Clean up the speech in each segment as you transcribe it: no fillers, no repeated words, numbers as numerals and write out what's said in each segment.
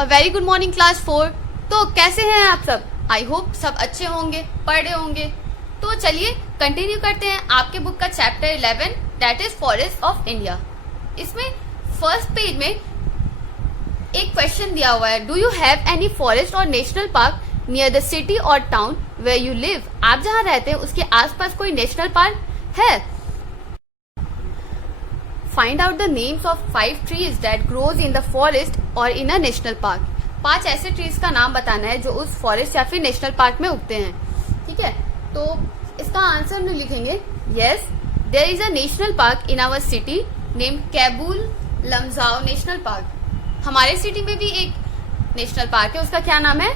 A very good morning class 4। तो कैसे हैं आप सब? आई होप सब अच्छे होंगे, पढ़ रहे होंगे। तो चलिए कंटिन्यू करते हैं आपके बुक का chapter 11 that is forest of India. इसमें फर्स्ट पेज में एक क्वेश्चन दिया हुआ है, do you have any forest or national park near the city or town where you live? आप जहाँ रहते हैं उसके आसपास कोई नेशनल पार्क है? Find out the names of 5 trees that grows in the forest or in a national park। 5 ऐसे trees का नाम बताना है जो उस फॉरेस्ट या फिर नेशनल पार्क में उगते हैं। ठीक है, तो इसका आंसर हम लिखेंगे yes there is a national park in our city named Keibul Lamjao national park. हमारे सिटी में भी एक नेशनल पार्क है, उसका क्या नाम है?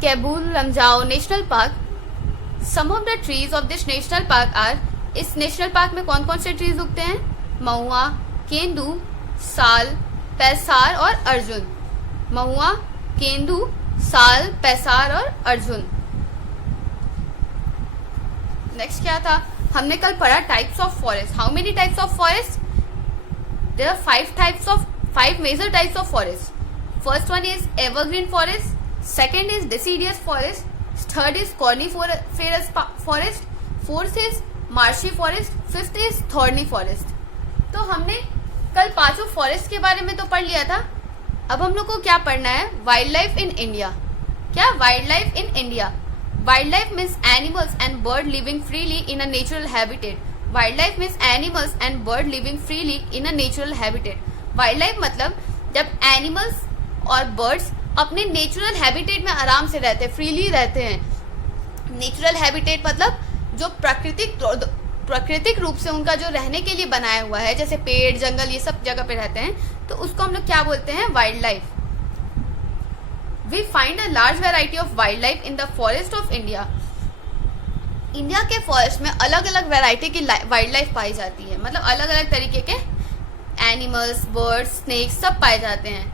Keibul Lamjao national park. Some of the trees of this national park are, इस नेशनल पार्क में कौन कौन से ट्रीज उगते हैं? महुआ, केंदू, साल, पैसार और अर्जुन। महुआ, केंदू, साल, पैसार और अर्जुन। नेक्स्ट क्या था? हमने कल पढ़ा types of forest. How many types of forest? There are 5 major types of forest. First one is evergreen forest, second is deciduous forest, third is coniferous forest, fourth is marshy forest, fifth is thorny forest. तो हमने कल 5 forest के बारे में तो पढ़ लिया था। अब हम लोग को क्या पढ़ना है? Wild life in India. क्या? Wild life in India. Wild life means animals and bird living freely in a natural habitat. Wild life means animals and bird living freely in a natural habitat. Wild life मतलब जब animals और birds अपने natural habitat में आराम से रहते हैं, freely रहते हैं। नेचुरल हैबिटेट मतलब जो प्राकृतिक रूप से उनका जो रहने के लिए बनाया हुआ है, जैसे पेड़, जंगल, ये सब जगह पे रहते हैं, तो उसको हम लोग क्या बोलते हैं? Wildlife. We find a large variety of wild life in the forest of India. India के फॉरेस्ट में अलग अलग वेराइटी की वाइल्ड लाइफ पाई जाती है, मतलब अलग अलग तरीके के एनिमल्स, बर्ड्स, स्नेक्स सब पाए जाते हैं।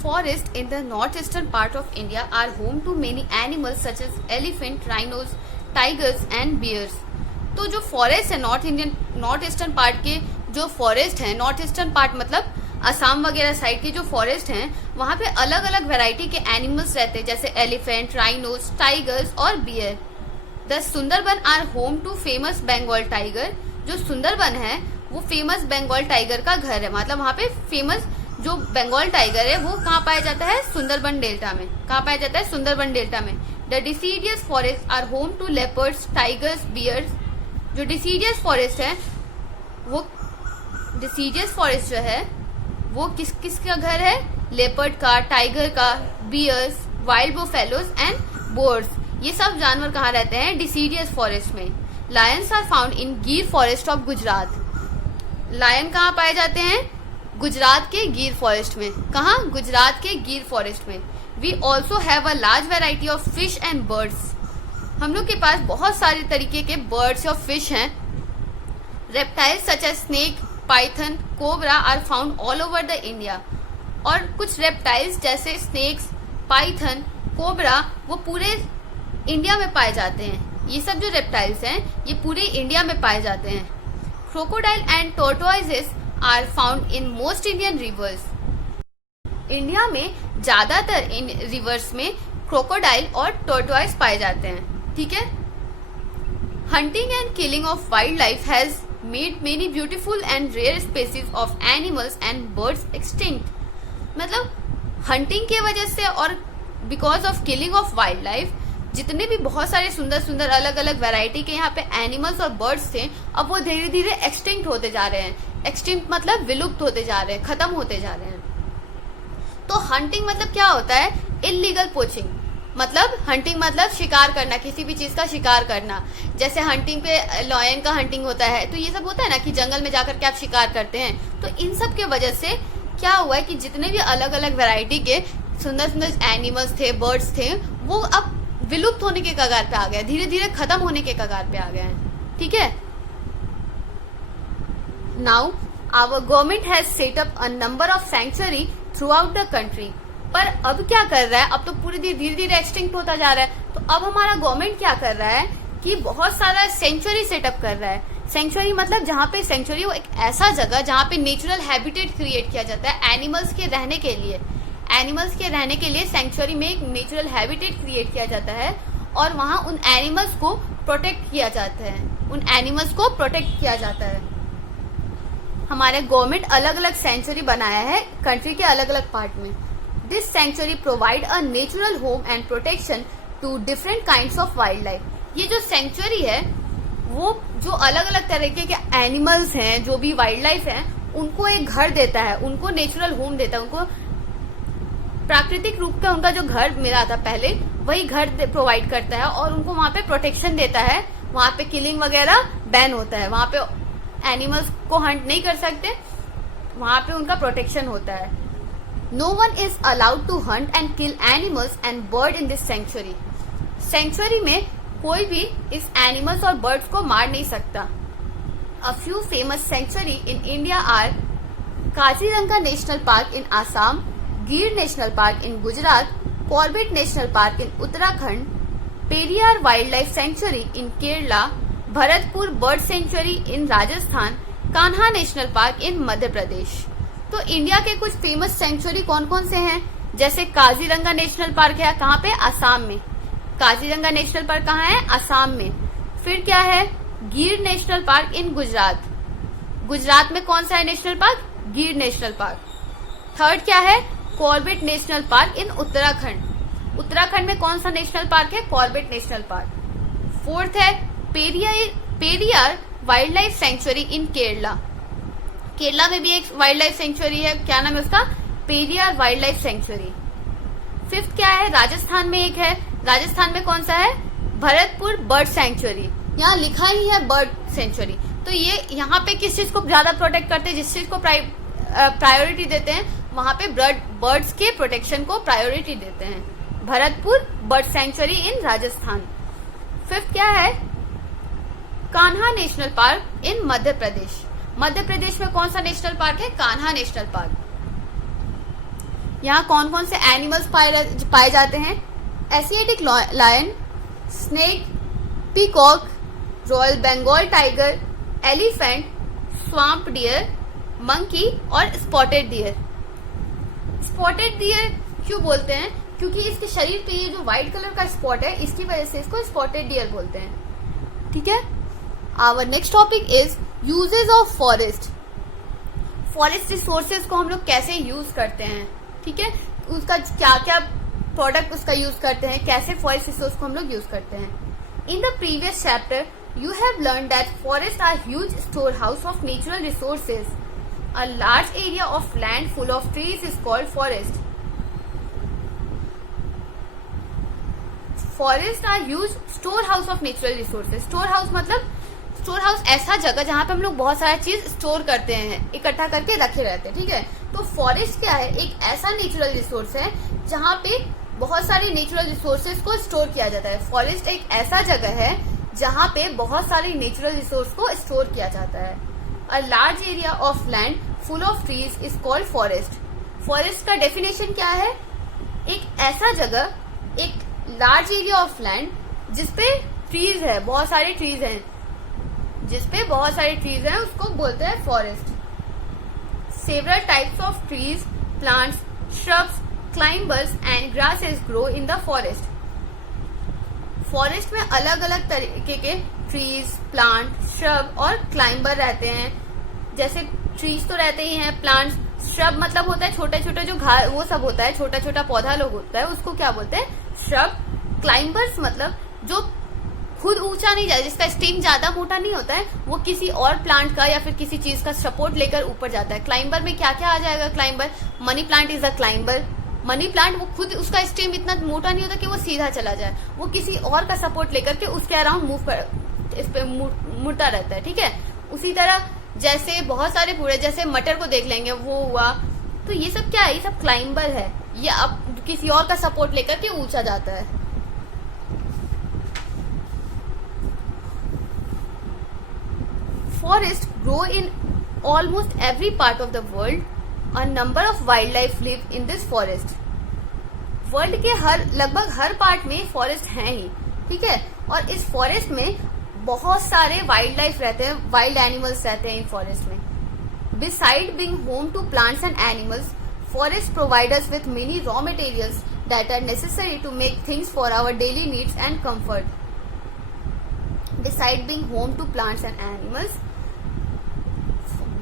Forests in the northeastern part of India are home to many animals such as elephant, rhinos, tigers and bears। तो जो फॉरेस्ट है नॉर्थ ईस्टर्न पार्ट के जो फॉरेस्ट है, नॉर्थ ईस्टर्न पार्ट मतलब असम वगैरह साइड के जो फॉरेस्ट हैं, वहाँ पे अलग अलग वैरायटी के एनिमल्स रहते हैं, जैसे एलिफेंट, राइनोस, टाइगर्स और bear. The Sundarban are home to famous Bengal tiger. जो सुंदरबन है वो फेमस बंगाल टाइगर का घर है, मतलब वहाँ पे फेमस जो बंगाल टाइगर है वो कहाँ पाया जाता है? सुंदरबन डेल्टा में। कहाँ पाया जाता है? सुंदरबन डेल्टा में। The deciduous forest are home to leopards, tigers, bears. जो डिसीडियस फॉरेस्ट है वो डिसीडियस फॉरेस्ट जो है वो किसका घर है? लेपर्ड का, टाइगर का, bears, wild buffaloes and boars. ये सब जानवर कहाँ रहते हैं? डिसीडियस फॉरेस्ट में। Lions are found in Gir forest of Gujarat. Lion कहाँ पाए जाते हैं? गुजरात के गिर फॉरेस्ट में। कहाँ? गुजरात के गिर फॉरेस्ट में। We also have a large variety of fish and birds. हम लोग के पास बहुत सारे तरीके के बर्ड्स और फिश हैं। Reptiles such as snake, python, cobra are found all over the India. और कुछ रेप्टाइल्स जैसे स्नेक्स, पाइथन, कोबरा वो पूरे इंडिया में पाए जाते हैं। ये सब जो रेप्टाइल्स हैं ये पूरे इंडिया में पाए जाते हैं। Crocodile and tortoises are found in most Indian rivers. India में ज्यादातर इन रिवर्स में क्रोकोडाइल और टोर्टोइज पाए जाते हैं। ठीक है। Hunting and killing of wild life has made many beautiful and rare species of animals and birds extinct. मतलब हंटिंग की वजह से और because of killing of wild life जितने भी बहुत सारे सुंदर सुंदर अलग अलग वैरायटी के यहाँ पे एनिमल्स और बर्ड्स थे, अब वो धीरे धीरे एक्सटिंक्ट होते जा रहे हैं। एक्सटिंक्ट मतलब विलुप्त होते जा रहे हैं, खत्म होते जा रहे हैं। तो हंटिंग मतलब क्या होता है? Illegal poaching. मतलब हंटिंग मतलब शिकार करना, किसी भी चीज का शिकार करना। जैसे हंटिंग पे लॉयन का हंटिंग होता है, तो ये सब होता है ना कि जंगल में जाकर के आप शिकार करते हैं। तो इन सब के वजह से क्या हुआ है कि जितने भी अलग अलग वैरायटी के सुंदर सुंदर एनिमल्स थे, बर्ड्स थे, वो अब विलुप्त होने के कगार पे आ गए, धीरे धीरे खत्म होने के कगार पे आ गए हैं। ठीक है। Now our government has set up a number of sanctuary throughout the country. पर अब क्या कर रहा है? अब तो पूरे धीरे धीरे एक्सटिंक्ट होता जा रहा है। तो अब हमारा गवर्नमेंट क्या कर रहा है कि बहुत सारा सेंचुरी सेटअप कर रहा है। सेंचुरी मतलब जहाँ पे सेंचुरी वो एक ऐसा जगह जहाँ पे नेचुरल हैबिटेट क्रिएट किया जाता है एनिमल्स के रहने के लिए। एनिमल्स के रहने के लिए सेंचुरी में एक नेचुरल हैबिटेट क्रिएट किया जाता है और वहाँ उन एनिमल्स को प्रोटेक्ट किया जाता है, उन एनिमल्स को प्रोटेक्ट किया जाता है। हमारे गवर्नमेंट अलग अलग सेंचुरी बनाया है कंट्री के अलग अलग पार्ट में। This century provide a natural home and protection to different kinds of wild life. ये जो सेंचुरी है वो जो अलग अलग तरीके के एनिमल्स हैं, जो भी वाइल्ड लाइफ हैं, उनको एक घर देता है, उनको नेचुरल होम देता है, उनको प्राकृतिक रूप का उनका जो घर मिला था पहले वही घर प्रोवाइड करता है और उनको वहां पे प्रोटेक्शन देता है। वहां पे किलिंग वगैरह बैन होता है, वहां पे एनिमल्स को हंट नहीं कर सकते, वहां पे उनका प्रोटेक्शन होता है। No one is allowed to hunt and kill animals and bird in this century. Century में कोई भी इस एनिमल्स और बर्ड्स को मार नहीं सकता। A few famous sanctuary in India are Kaziranga national park in Assam, Gir national park in Gujarat, Corbett national park in Uttarakhand, Periyar wild life sanctuary in Kerala, Bharatpur bird century in Rajasthan, Kanha national park in Madhya Pradesh. तो इंडिया के कुछ फेमस सेंचुरी कौन कौन से हैं? जैसे काजीरंगा नेशनल पार्क है, कहाँ पे? आसाम में। काजीरंगा नेशनल पार्क कहाँ है? आसाम में। फिर क्या है? गिर national park in Gujarat. Gujarat में कौन सा है नेशनल पार्क? गिर नेशनल पार्क। थर्ड क्या है? Corbett national park in Uttarakhand. Uttarakhand में कौन सा नेशनल पार्क है? Corbett national park. फोर्थ है Periyar wild life sanctuary in Kerala. Kerala में भी एक वाइल्ड लाइफ सेंचुरी है, क्या नाम है उसका? Periyar wild life century. Fifth क्या है? राजस्थान में एक है। राजस्थान में कौन सा है? Bharatpur bird century. यहाँ लिखा ही है बर्ड सेंचुरी। तो ये यहाँ पे किस चीज को ज्यादा प्रोटेक्ट करते हैं? जिस चीज को प्रायोरिटी देते हैं वहां पे बर्ड्स के प्रोटेक्शन को प्रायोरिटी देते हैं। Bharatpur bird century in Rajasthan. Fifth क्या है? Kanha national park in Madhya Pradesh. Madhya Pradesh में कौन सा नेशनल पार्क है? Kanha national park. यहाँ कौन कौन से एनिमल्स पाए जाते हैं? Asiatic lion, snake, peacock, royal Bengal tiger, elephant, swamp deer, monkey और स्पॉटेड डियर। स्पॉटेड डियर क्यों बोलते हैं? क्योंकि इसके शरीर पे ये जो व्हाइट कलर का स्पॉट है इसकी वजह से इसको स्पॉटेड डियर बोलते हैं। ठीक है। Our next topic is uses of forest. Forest resources को हम लोग कैसे यूज करते हैं, ठीक है, उसका क्या क्या प्रोडक्ट उसका यूज करते हैं, कैसे फॉरेस्ट रिसोर्स को हम लोग यूज करते हैं। In the previous chapter you have learn that forest are huge storehouse of natural resources. A large area of land full of trees is called forest. Forest are huge storehouse of natural resources. Storehouse मतलब storehouse ऐसा जगह जहां पे हम लोग बहुत सारा चीज स्टोर करते हैं, इकट्ठा करके रखे रहते हैं। ठीक है, तो फॉरेस्ट क्या है? एक ऐसा नेचुरल रिसोर्स है जहां पे बहुत सारे नेचुरल रिसोर्सेज को स्टोर किया जाता है। फॉरेस्ट एक ऐसा जगह है जहां पे बहुत सारे नेचुरल रिसोर्स को स्टोर किया जाता है। अ large area of land full of trees is called forest. Forest का डेफिनेशन क्या है? एक ऐसा जगह, एक लार्ज एरिया ऑफ लैंड जिसपे ट्रीज है, बहुत सारे ट्रीज हैं, जिसपे बहुत सारे ट्रीज हैं, उसको बोलते हैं forest. Several types of trees, plants, shrubs, climbers and grasses grow in the forest. Forest में अलग अलग तरीके के ट्रीज, प्लांट, श्रब और क्लाइंबर रहते हैं। जैसे ट्रीज तो रहते ही हैं, प्लांट्स, श्रब मतलब होता है छोटे छोटे जो घास वो सब होता है, छोटा छोटा पौधा लोग होता है, उसको क्या बोलते हैं? श्रब। क्लाइंबर्स मतलब जो खुद ऊंचा नहीं जाता, जिसका स्टेम ज्यादा मोटा नहीं होता है, वो किसी और प्लांट का या फिर किसी चीज का सपोर्ट लेकर ऊपर जाता है। क्लाइंबर में क्या क्या आ जाएगा? Climber, money plant is a climber. Money plant वो खुद उसका स्टेम इतना मोटा नहीं होता कि वो सीधा चला जाए, वो किसी और का सपोर्ट लेकर के उसके अराउंड मूव कर इस पे मुड़ता रहता है। ठीक है, उसी तरह जैसे बहुत सारे पूरे, जैसे मटर को देख लेंगे, वो हुआ, तो ये सब क्या है? ये सब क्लाइंबर है, ये अब किसी और का सपोर्ट लेकर के ऊंचा जाता है। Forests grow in almost every part of the world. A number of wildlife live in this forest. World के लगभग हर पार्ट में फॉरेस्ट हैं ही, ठीक है, और इस फॉरेस्ट में बहुत सारे वाइल्ड लाइफ रहते हैं, वाइल्ड एनिमल्स रहते हैं इन फॉरेस्ट में. Beside being home to plants and animals, forests provide us with many raw materials that are necessary to make things for our daily needs and comfort. Beside being home to plants and animals,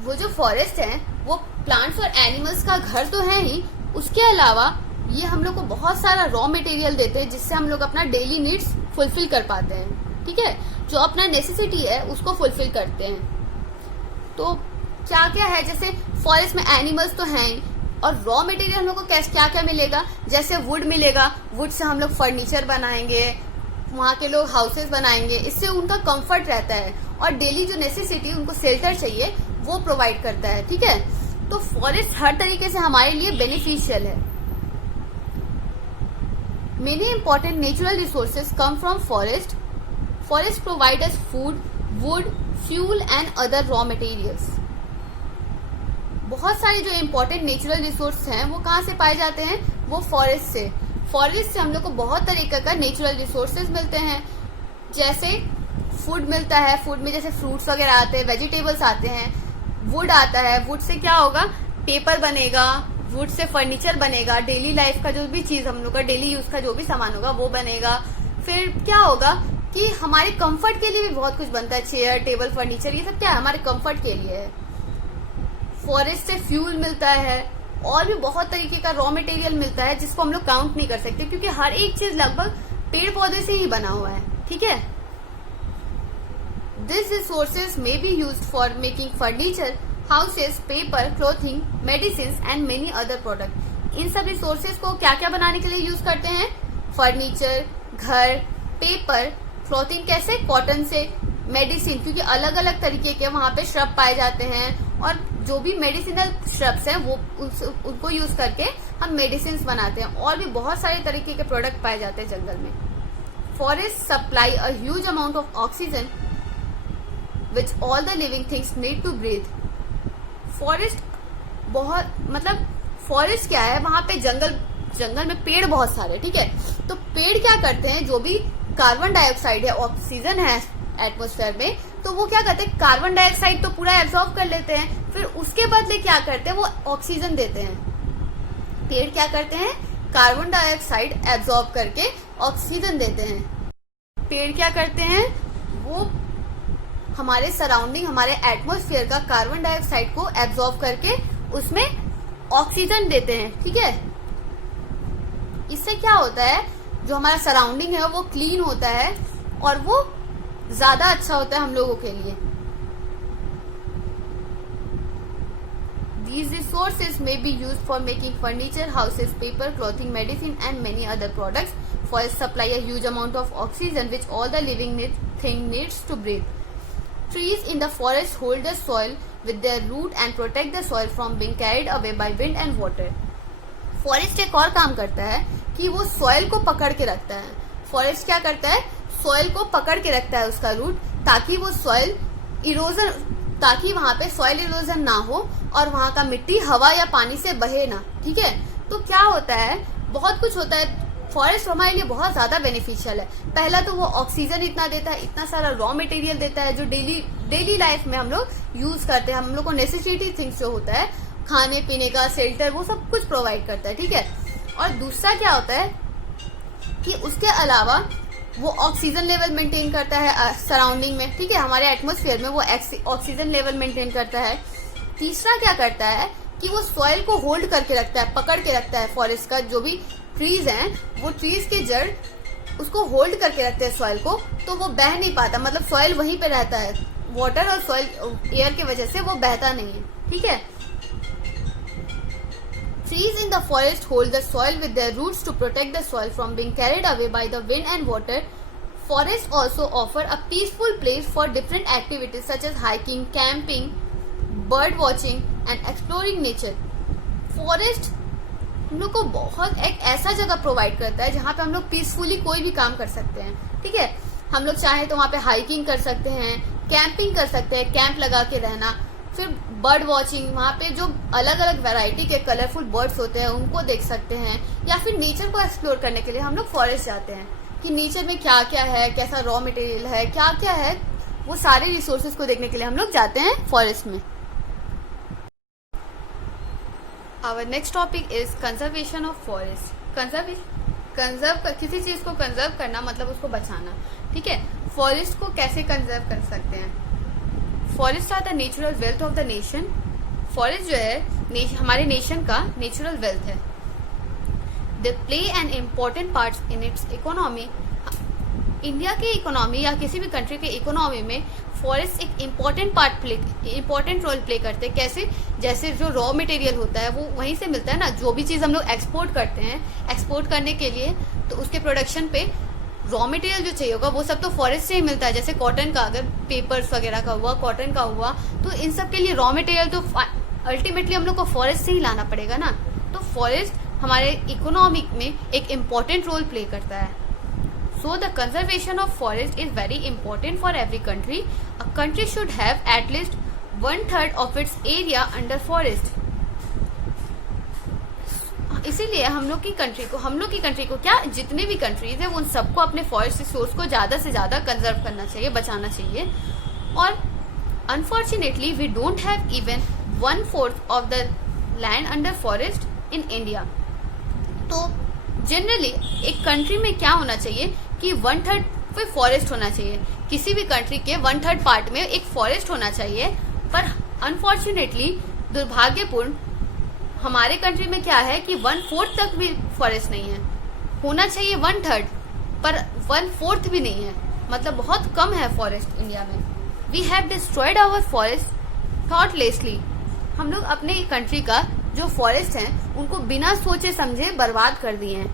वो जो forest है वो plants और animals का घर तो है ही, उसके अलावा ये हम लोग को बहुत सारा रॉ मटेरियल देते हैं जिससे हम लोग अपना डेली नीड्स फुलफिल कर पाते हैं. ठीक है, जो अपना नेसेसिटी है उसको फुलफिल करते हैं. तो क्या क्या है, जैसे फॉरेस्ट में एनिमल्स तो हैं और रॉ मटेरियल हम लोग को क्या क्या मिलेगा, जैसे वुड मिलेगा. वुड से हम लोग फर्नीचर बनाएंगे, वहाँ के लोग हाउसेस बनाएंगे, इससे उनका कंफर्ट रहता है. और डेली जो नेसेसिटी उनको शेल्टर चाहिए वो प्रोवाइड करता है. ठीक है, तो फॉरेस्ट हर तरीके से हमारे लिए बेनिफिशियल है. Many important natural resources come from forest. Forest provide us food, would, fuel and other raw materials. बहुत सारे जो इम्पोर्टेंट नेचुरल रिसोर्स हैं वो कहाँ से पाए जाते हैं, वो फॉरेस्ट से. फॉरेस्ट से हम लोग को बहुत तरीके का नेचुरल रिसोर्सेज मिलते हैं. जैसे फूड मिलता है, फूड में जैसे फ्रूट्स वगैरह आते हैं, वेजिटेबल्स आते हैं. वुड आता है, वुड से क्या होगा, पेपर बनेगा, वुड से फर्नीचर बनेगा, डेली लाइफ का जो भी चीज हम लोग का डेली यूज का जो भी सामान होगा वो बनेगा. फिर क्या होगा कि हमारे कंफर्ट के लिए भी बहुत कुछ बनता है, चेयर, टेबल, फर्नीचर, ये सब क्या है, हमारे कंफर्ट के लिए है. फॉरेस्ट से फ्यूल मिलता है और भी बहुत तरीके का रॉ मटेरियल मिलता है जिसको हम लोग काउंट नहीं कर सकते क्योंकि हर एक चीज लगभग पेड़ पौधे से ही बना हुआ है. ठीक है, this resources may be used for making furniture, houses, paper, clothing, medicine and many other product. इन सब रिसोर्सेज को क्या क्या बनाने के लिए यूज करते हैं, फर्नीचर, घर, पेपर, क्लोथिंग कैसे, कॉटन से, मेडिसिन क्योंकि अलग अलग तरीके के वहां पे श्रब पाए जाते हैं और जो भी मेडिसिनल श्रब्स हैं वो उनको यूज करके हम मेडिसिन बनाते हैं. और भी बहुत सारे तरीके के प्रोडक्ट पाए जाते हैं जंगल में. Forest supply a huge amount of oxygen which all the living things need to breathe. Forest बहुत मतलब फॉरेस्ट क्या है, वहां पे जंगल में पेड़ बहुत सारे. ठीक है, तो पेड़ क्या करते हैं, जो भी कार्बन डाइऑक्साइड है, ऑक्सीजन है एटमॉस्फेयर में, तो वो क्या करते हैं, कार्बन डाइऑक्साइड तो पूरा एब्जॉर्ब कर लेते हैं, फिर उसके बदले क्या करते हैं, वो ऑक्सीजन देते हैं. पेड़ क्या करते हैं, कार्बन डाइऑक्साइड एब्जॉर्ब करके ऑक्सीजन देते हैं. पेड़ क्या करते हैं, वो हमारे सराउंडिंग, हमारे एटमॉस्फेयर का कार्बन डाइऑक्साइड को एब्जॉर्ब करके उसमें ऑक्सीजन देते हैं. ठीक है, इससे क्या होता है, जो हमारा सराउंडिंग है वो क्लीन होता है और वो ज्यादा अच्छा होता है हम लोगों के लिए. These resources may be used for making furniture, houses, paper, clothing, medicine and many other products. Forests supply a huge amount of oxygen which all the living thing needs to breathe. Trees in the forest hold the soil with their root and protect the soil from being carried away by wind and water. Forest एक और काम करता है कि वो soil को पकड़ के रखता है. फॉरेस्ट क्या करता है, सॉइल को पकड़ के रखता है उसका रूट, ताकि वो सॉइल इरोजन, ताकि वहां पे सॉइल इरोजन ना हो और वहां का मिट्टी हवा या पानी से बहे ना. ठीक है, तो क्या होता है, बहुत कुछ होता है. फॉरेस्ट हमारे लिए बहुत ज्यादा बेनिफिशियल है. पहला तो वो ऑक्सीजन इतना देता है, इतना सारा रॉ मटेरियल देता है जो डेली लाइफ में हम लोग यूज करते हैं. हम लोग को नेसेसिटी थिंग्स जो होता है, खाने पीने का, शेल्टर, वो सब कुछ प्रोवाइड करता है. ठीक है, और दूसरा क्या होता है कि उसके अलावा वो ऑक्सीजन लेवल मेंटेन करता है सराउंडिंग में. ठीक है, हमारे एटमॉस्फेयर में वो ऑक्सीजन लेवल मेंटेन करता है. तीसरा क्या करता है कि वो सॉइल को होल्ड करके रखता है, पकड़ के रखता है. फॉरेस्ट का जो भी ट्रीज हैं, वो ट्रीज के जड़ उसको होल्ड करके रखते हैं सॉइल को, तो वो बह नहीं पाता, मतलब सॉइल वहीं पे रहता है. वाटर और सॉइल एयर की वजह से वो बहता नहीं है. ठीक है, trees in the forest hold the soil with their roots to protect the soil from being carried away by the wind and water. Forests also offer a peaceful place for different activities such as hiking, camping, bird watching and exploring nature. Forest हम लोग को बहुत एक ऐसा जगह provide करता है जहाँ पे हम लोग पीसफुली कोई भी काम कर सकते हैं. ठीक है, हम लोग चाहे तो वहाँ पे हाइकिंग कर सकते हैं, कैंपिंग कर सकते हैं, कैंप लगा के रहना, फिर बर्ड वॉचिंग, वहाँ पे जो अलग अलग वैरायटी के कलरफुल बर्ड्स होते हैं उनको देख सकते हैं, या फिर नेचर को एक्सप्लोर करने के लिए हम लोग फॉरेस्ट जाते हैं कि नेचर में क्या क्या है, कैसा रॉ मटेरियल है, क्या क्या है, वो सारे रिसोर्सेज को देखने के लिए हम लोग जाते हैं फॉरेस्ट में। Our next topic is conservation of forest. किसी चीज को कंजर्व करना मतलब उसको बचाना, ठीक है। फॉरेस्ट को कैसे कंजर्व कर सकते हैं? Forest are the natural wealth of the nation. फॉरेस्ट जो है हमारे नेशन का नेचुरल वेल्थ है। They play an important part in its economy. India के इकोनॉमी या किसी भी कंट्री के इकोनॉमी में फॉरेस्ट एक इम्पोर्टेंट रोल प्ले करते हैं। कैसे? जैसे जो रॉ मटेरियल होता है वो वहीं से मिलता है ना। जो भी चीज हम लोग एक्सपोर्ट करते हैं, एक्सपोर्ट करने के लिए तो उसके प्रोडक्शन पे रॉ मटेरियल जो चाहिए होगा वो सब तो फॉरेस्ट से ही मिलता है। जैसे कॉटन का, अगर पेपर्स वगैरह का हुआ, कॉटन का हुआ, तो इन सब के लिए रॉ मटेरियल तो अल्टीमेटली हम लोग को फॉरेस्ट से ही लाना पड़ेगा ना। तो फॉरेस्ट हमारे इकोनॉमिक में एक इम्पोर्टेंट रोल प्ले करता है। So the conservation of forest is very important for every country. A country should have at least 1/3 of its area under forest. इसीलिए हम लोग की कंट्री को क्या, जितने भी कंट्रीज है उन सबको अपने फॉरेस्ट रिसोर्स को ज्यादा से ज्यादा कंजर्व करना चाहिए, बचाना चाहिए। और unfortunately we don't have even 1/4 of the land under forest in India. तो जनरली एक कंट्री में क्या होना चाहिए कि 1/3 पे फॉरेस्ट होना चाहिए। किसी भी कंट्री के 1/3 पार्ट में एक फॉरेस्ट होना चाहिए। पर अनफॉर्चुनेटली, दुर्भाग्यपूर्ण, हमारे कंट्री में क्या है कि 1/4 तक भी फॉरेस्ट नहीं है। होना चाहिए 1/3 पर 1/4 भी नहीं है, मतलब बहुत कम है फॉरेस्ट इंडिया में। We have destroyed our forest thoughtlessly. हम लोग अपने कंट्री का जो फॉरेस्ट है उनको बिना सोचे समझे बर्बाद कर दिए हैं,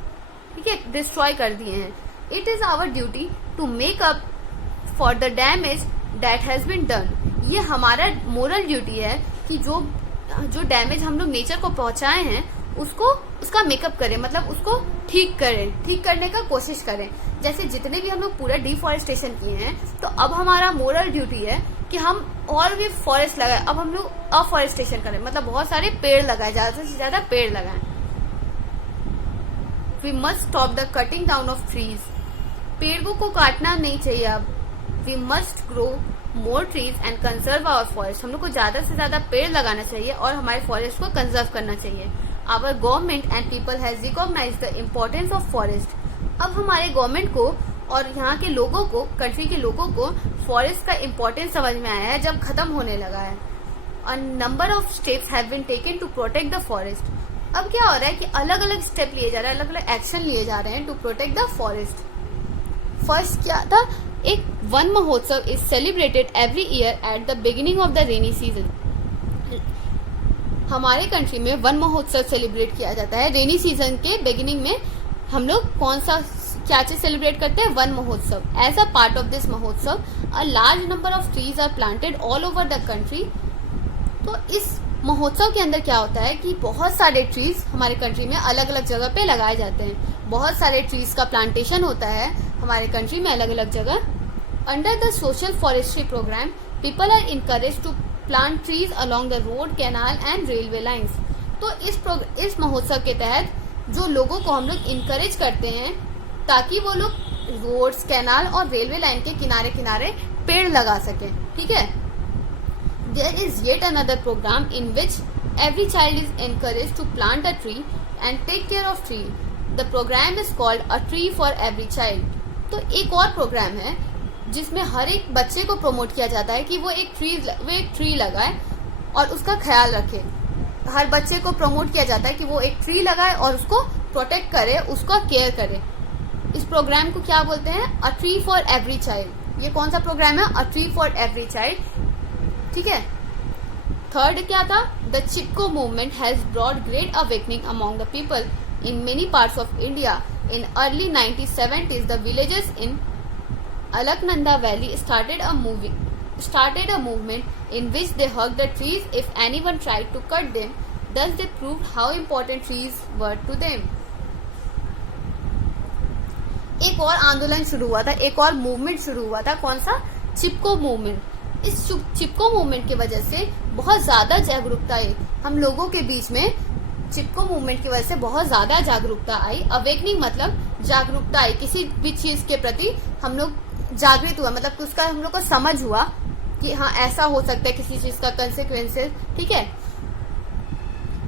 ठीक है, डिस्ट्रॉय कर दिए हैं। It is our duty to make up for the damage that has been done. ये हमारा मोरल ड्यूटी है कि जो डैमेज हम लोग नेचर को पहुंचाए हैं उसका मेकअप करें, मतलब उसको ठीक करने का कोशिश करें। जैसे जितने भी हम लोग पूरा डिफॉरेस्टेशन किए हैं, तो अब हमारा मोरल ड्यूटी है कि हम और भी फॉरेस्ट लगाए। अब हम लोग अफॉरेस्टेशन करें, मतलब बहुत सारे पेड़ लगाए, ज्यादा से ज्यादा पेड़ लगाएं। We must stop the cutting down of trees. पेड़ों को काटना नहीं चाहिए अब। We must grow more trees and conserve our forest. हम लोग को ज्यादा से ज्यादा पेड़ लगाना चाहिए और हमारे फॉरेस्ट को कंजर्व करना चाहिए। Our government and people has recognised the importance of forest. अब हमारे गवर्नमेंट को और यहाँ के लोगों को, कंट्री के लोगों को फॉरेस्ट का इम्पोर्टेंस समझ में आया है जब खत्म होने लगा है। A number of steps have been taken to protect the forest. अब क्या हो रहा है कि अलग अलग स्टेप लिए जा रहे हैं, अलग अलग एक्शन लिए जा रहे हैं to protect the forest. First क्या था, एक Van Mahotsav is celebrated every year at the beginning of the rainy season. हमारे कंट्री में वन महोत्सव सेलिब्रेट किया जाता है। रेनी सीजन के बिगिनिंग में हम लोग क्या चीज सेलिब्रेट करते हैं? Van Mahotsav. As a part of this Mahotsav a large number of trees are planted all over the country. तो इस महोत्सव के अंदर क्या होता है कि बहुत सारे ट्रीज हमारे कंट्री में अलग अलग जगह पे लगाए जाते हैं। बहुत सारे ट्रीज का प्लांटेशन होता है हमारे कंट्री में अलग अलग जगह। Under the social forestry programme people are encourage to plant trees along the road, canal and railway lines. तो इस महोत्सव के तहत जो लोगों को हम लोग इनकरेज करते हैं ताकि वो लोग रोड्स, कैनाल और रेलवे लाइन के किनारे किनारे पेड़ लगा सकें, ठीक है। There is yet another program in which every child is encouraged to plant a tree and take care of tree. The program is called A Tree for Every Child. तो एक और प्रोग्राम है जिसमें हर एक बच्चे को प्रमोट किया जाता है कि वो एक ट्री लगाए और उसका ख्याल रखे। हर बच्चे को प्रमोट किया जाता है कि वो एक ट्री लगाए और उसको प्रोटेक्ट करे, उसका केयर करे। इस प्रोग्राम को क्या बोलते हैं? A tree for every child. ये कौन सा प्रोग्राम है? A tree for every child, ठीक है। थर्ड क्या था? The Chipko movement has brought great awakening among the people in many parts of India. In early 1970s the villages in Alaknanda valley started a movement in which they hugged the trees if anyone tried to cut them. Thus they proved how important trees were to them. एक और आंदोलन शुरू हुआ था, एक और movement शुरू हुआ था। कौन सा? चिपको मूवमेंट। इस चिपको मूवमेंट की वजह से बहुत ज्यादा जागरूकता आई हम लोगों के बीच में। चिपको मूवमेंट की वजह से बहुत ज्यादा जागरूकता आई। अवेकनिंग मतलब जागरूकता आई, किसी भी चीज के प्रति हम लोग जागृत हुआ, मतलब कि उसका हम लोग को समझ हुआ कि हाँ ऐसा हो सकता है किसी चीज का कंसिक्वेंसेस, ठीक है।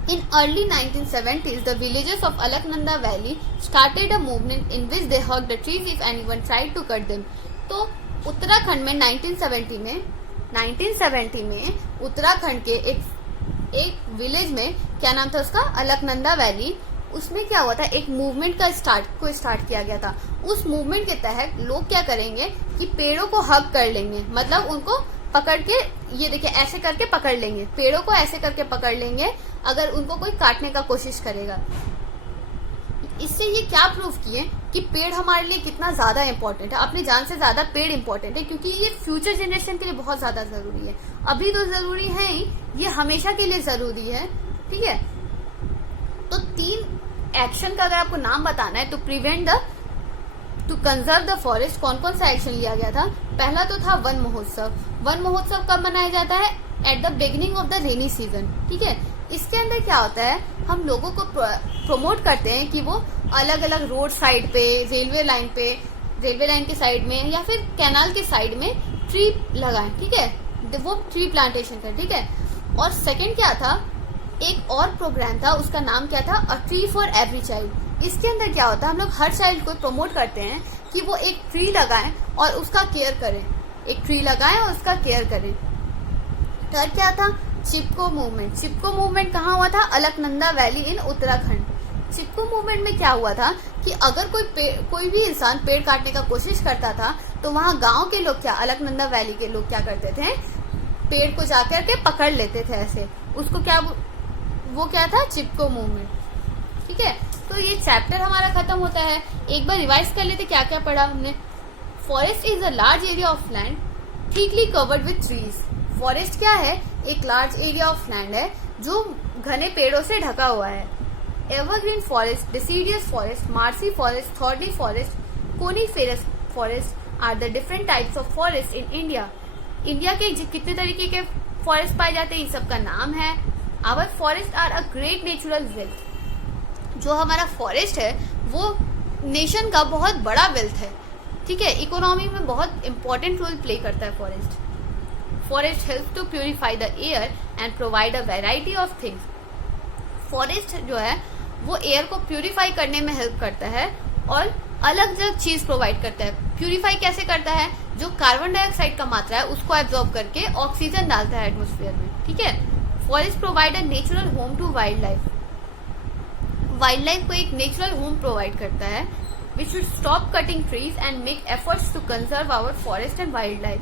In early 1970s, the villagers of Alaknanda Valley started a movement in which they hugged the trees if anyone tried to cut them. तो उत्तराखंड में 1970 में उत्तराखंड के एक विलेज में, क्या नाम था उसका, अलकनंदा वैली, उसमें क्या हुआ था, एक मूवमेंट का स्टार्ट किया गया था। उस मूवमेंट के तहत लोग क्या करेंगे कि पेड़ों को हग कर लेंगे, मतलब उनको पकड़ के, ये देखिए ऐसे करके पकड़ लेंगे, पेड़ों को ऐसे करके पकड़ लेंगे अगर उनको कोई काटने का कोशिश करेगा। इससे ये क्या प्रूव किए कि पेड़ हमारे लिए कितना ज्यादा इंपॉर्टेंट है, अपनी जान से ज्यादा पेड़ इंपॉर्टेंट है, क्योंकि ये फ्यूचर जनरेशन के लिए बहुत ज्यादा जरूरी है। अभी तो जरूरी है ही, ये हमेशा के लिए जरूरी है, ठीक है। तो 3 एक्शन का अगर आपको नाम बताना है तो टू कंजर्व द फॉरेस्ट, कौन कौन सा एक्शन लिया गया था। पहला तो था वन महोत्सव। वन महोत्सव कब मनाया जाता है, eight the beginning of the rainy season, ठीक है। इसके अंदर क्या होता है, हम लोगों को प्रमोट करते हैं कि वो अलग अलग रोड साइड पे, रेलवे लाइन के साइड में या फिर कैनाल के साइड में ट्री लगाएं, ठीक है, वो ट्री प्लांटेशन करें, ठीक है। और सेकंड क्या था, एक और प्रोग्राम था, उसका नाम क्या था, a tree for every child. इसके अंदर क्या होता है, हम लोग हर चाइल्ड को प्रमोट करते हैं कि वो एक ट्री लगाएं और उसका केयर करें, एक ट्री लगाएं और उसका केयर करें। थर्ड क्या था, चिपको मूवमेंट। चिपको मूवमेंट कहाँ हुआ था, Alaknanda valley in Uttarakhand. Chipko movement में क्या हुआ था कि अगर कोई भी इंसान पेड़ काटने का कोशिश करता था तो वहाँ गांव के लोग क्या, अलकनंदा वैली के लोग क्या करते थे, पेड़ को जाकर के पकड़ लेते थे ऐसे, उसको क्या, वो क्या था, चिपको मूवमेंट, ठीक है। तो ये चैप्टर हमारा खत्म होता है। एक बार रिवाइज कर लेते क्या क्या पढ़ा हमने। Forest is a large area of land thickly covered with trees. Forest क्या है, एक लार्ज एरिया ऑफ लैंड है जो घने पेड़ों से ढका हुआ है। Evergreen forest, deciduous forest, marshy forest, thorny forest, coniferous forest are the different types of forest in India. India के कितने तरीके के फॉरेस्ट पाए जाते हैं, ये सबका नाम है। Our forest are a great natural wealth. जो हमारा फॉरेस्ट है वो नेशन का बहुत बड़ा वेल्थ है, ठीक है। इकोनॉमी में बहुत इंपॉर्टेंट रोल प्ले करता है forest. Forest help to purify the air and provide a variety of things. Forest जो है वो एयर को प्यूरिफाई करने में हेल्प करता है और अलग अलग चीज प्रोवाइड करता है। प्यूरिफाई कैसे करता है, जो कार्बन डाइऑक्साइड का मात्रा है उसको एब्जॉर्ब करके ऑक्सीजन डालता है एटमोस्फेयर में, ठीक है। Forest provide a natural home to wildlife. Wildlife को एक नेचुरल होम प्रोवाइड करता है। We should stop cutting trees and make efforts to conserve our forest and wildlife.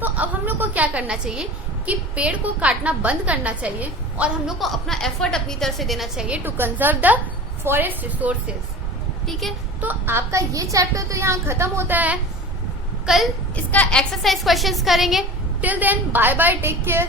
तो अब हम लोग को क्या करना चाहिए कि पेड़ को काटना बंद करना चाहिए और हम लोग को अपना एफर्ट अपनी तरफ से देना चाहिए to conserve the forest resources, ठीक है। तो आपका ये चैप्टर तो यहाँ खत्म होता है। कल इसका एक्सरसाइज क्वेश्चंस करेंगे। Till then bye bye, take care.